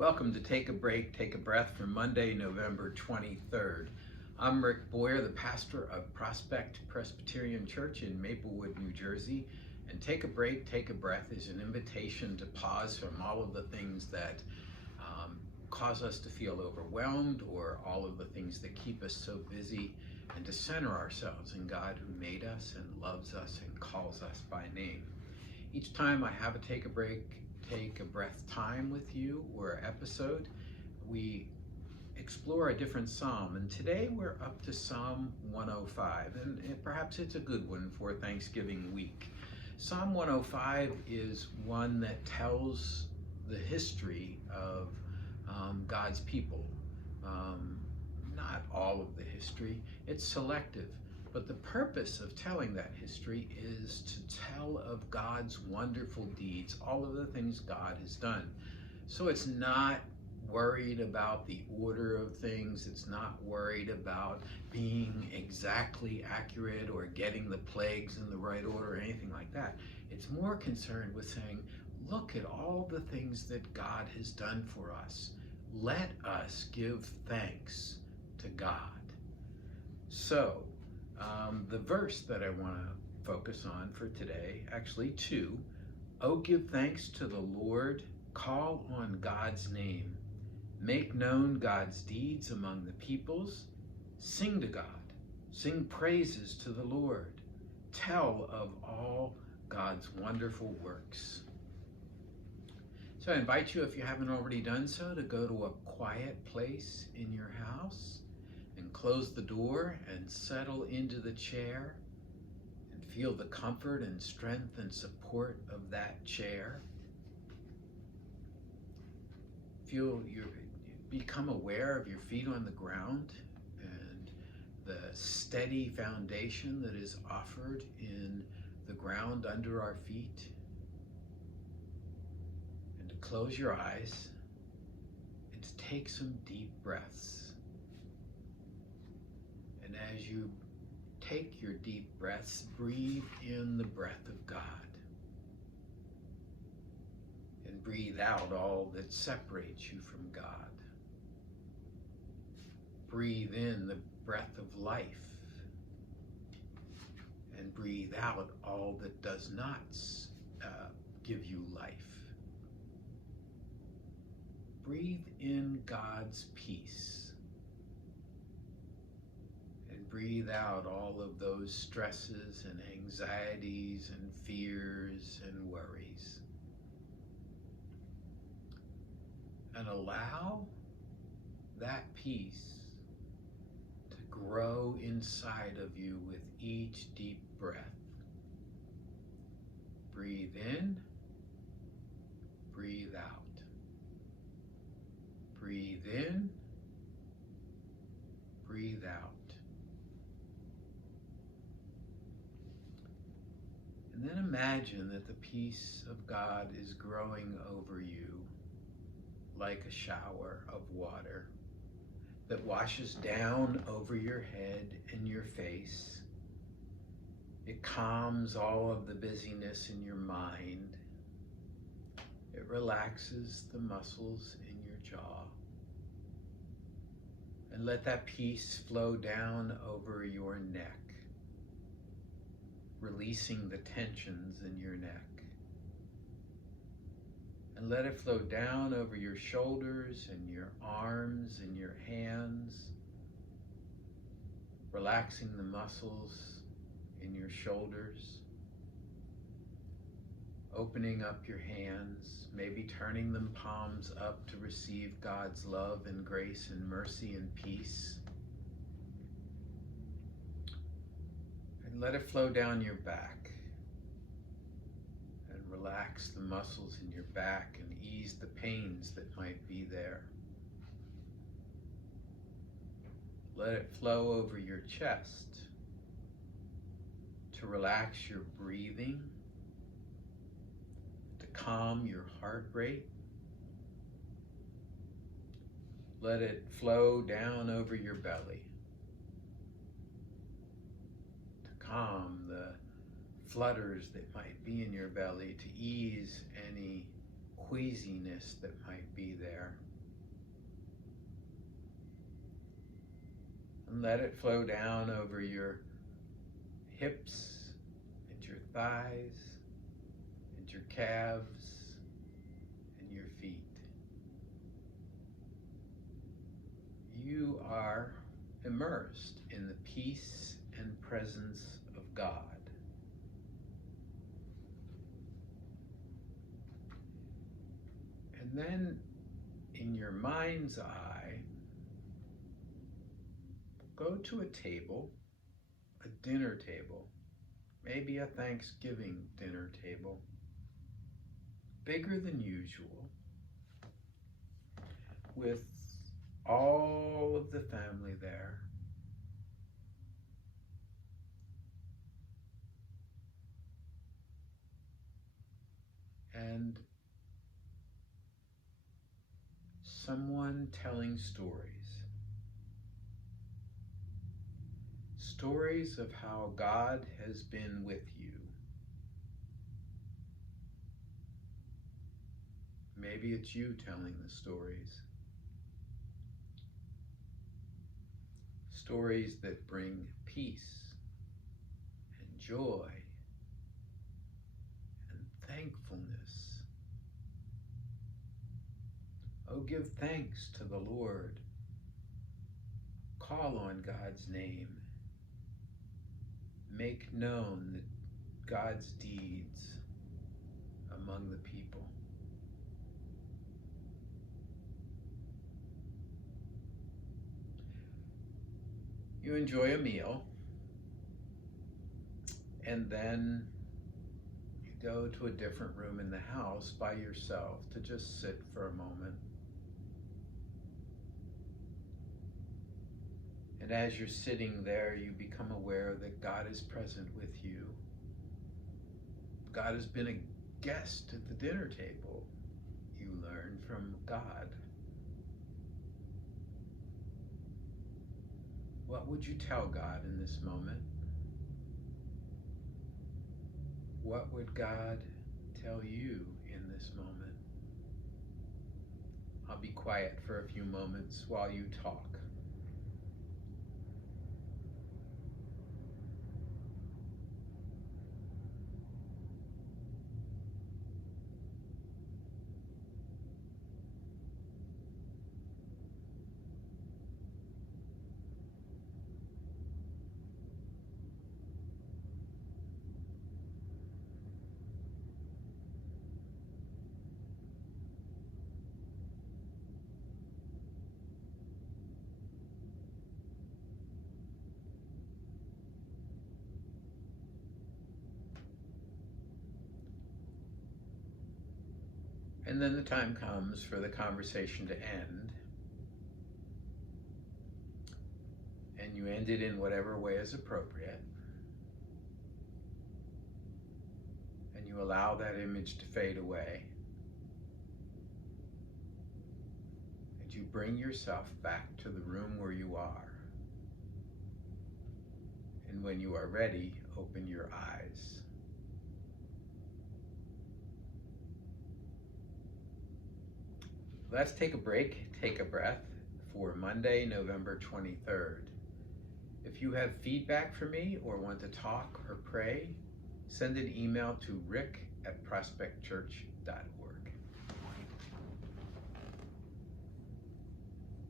Welcome to Take a Break, Take a Breath for Monday, November 23rd. I'm Rick Boyer, the pastor of Prospect Presbyterian Church in Maplewood, New Jersey. And Take a Break, Take a Breath is an invitation to pause from all of the things that cause us to feel overwhelmed, or all of the things that keep us so busy, and to center ourselves in God who made us and loves us and calls us by name. Each time I have a Take a Break, Take a Breath time with you, or episode, we explore a different psalm, and today we're up to Psalm 105, and perhaps it's a good one for Thanksgiving week. Psalm 105 is one that tells the history of God's people. Not all of the history, it's selective. But the purpose of telling that history is to tell of God's wonderful deeds, all of the things God has done. So it's not worried about the order of things. It's not worried about being exactly accurate or getting the plagues in the right order or anything like that. It's more concerned with saying, look at all the things that God has done for us. Let us give thanks to God. So, the verse that I want to focus on for today, actually two. Oh, give thanks to the Lord, call on God's name, make known God's deeds among the peoples, sing to God, sing praises to the Lord, tell of all God's wonderful works. So I invite you, if you haven't already done so, to go to a quiet place in your house and close the door and settle into the chair and feel the comfort and strength and support of that chair. Become aware of your feet on the ground and the steady foundation that is offered in the ground under our feet. And to close your eyes and to take some deep breaths. And as you take your deep breaths, breathe in the breath of God. And breathe out all that separates you from God. Breathe in the breath of life. And breathe out all that does not give you life. Breathe in God's peace. Breathe out all of those stresses and anxieties and fears and worries. And allow that peace to grow inside of you with each deep breath. Breathe in, breathe out. Breathe in, breathe out. And then imagine that the peace of God is growing over you like a shower of water that washes down over your head and your face. It calms all of the busyness in your mind. It relaxes the muscles in your jaw. And let that peace flow down over your neck, releasing the tensions in your neck. And let it flow down over your shoulders and your arms and your hands, relaxing the muscles in your shoulders, opening up your hands, maybe turning them palms up to receive God's love and grace and mercy and peace. Let it flow down your back and relax the muscles in your back and ease the pains that might be there. Let it flow over your chest to relax your breathing, to calm your heart rate. Let it flow down over your belly, calm the flutters that might be in your belly, to ease any queasiness that might be there. And let it flow down over your hips and your thighs and your calves and your feet. You are immersed in the peace and presence of God. And then in your mind's eye, go to a table, a dinner table, maybe a Thanksgiving dinner table, bigger than usual, with all of the family there. And someone telling stories of how God has been with you. Maybe it's you telling the stories that bring peace and joy and thankfulness. Oh, give thanks to the Lord. Call on God's name. Make known God's deeds among the people. You enjoy a meal, and then you go to a different room in the house by yourself to just sit for a moment. And as you're sitting there, you become aware that God is present with you. God has been a guest at the dinner table. You learn from God. What would you tell God in this moment? What would God tell you in this moment? I'll be quiet for a few moments while you talk. And then the time comes for the conversation to end. And you end it in whatever way is appropriate. And you allow that image to fade away. And you bring yourself back to the room where you are. And when you are ready, open your eyes. Let's take a break, take a breath for Monday, November 23rd. If you have feedback for me or want to talk or pray, send an email to rick@prospectchurch.org.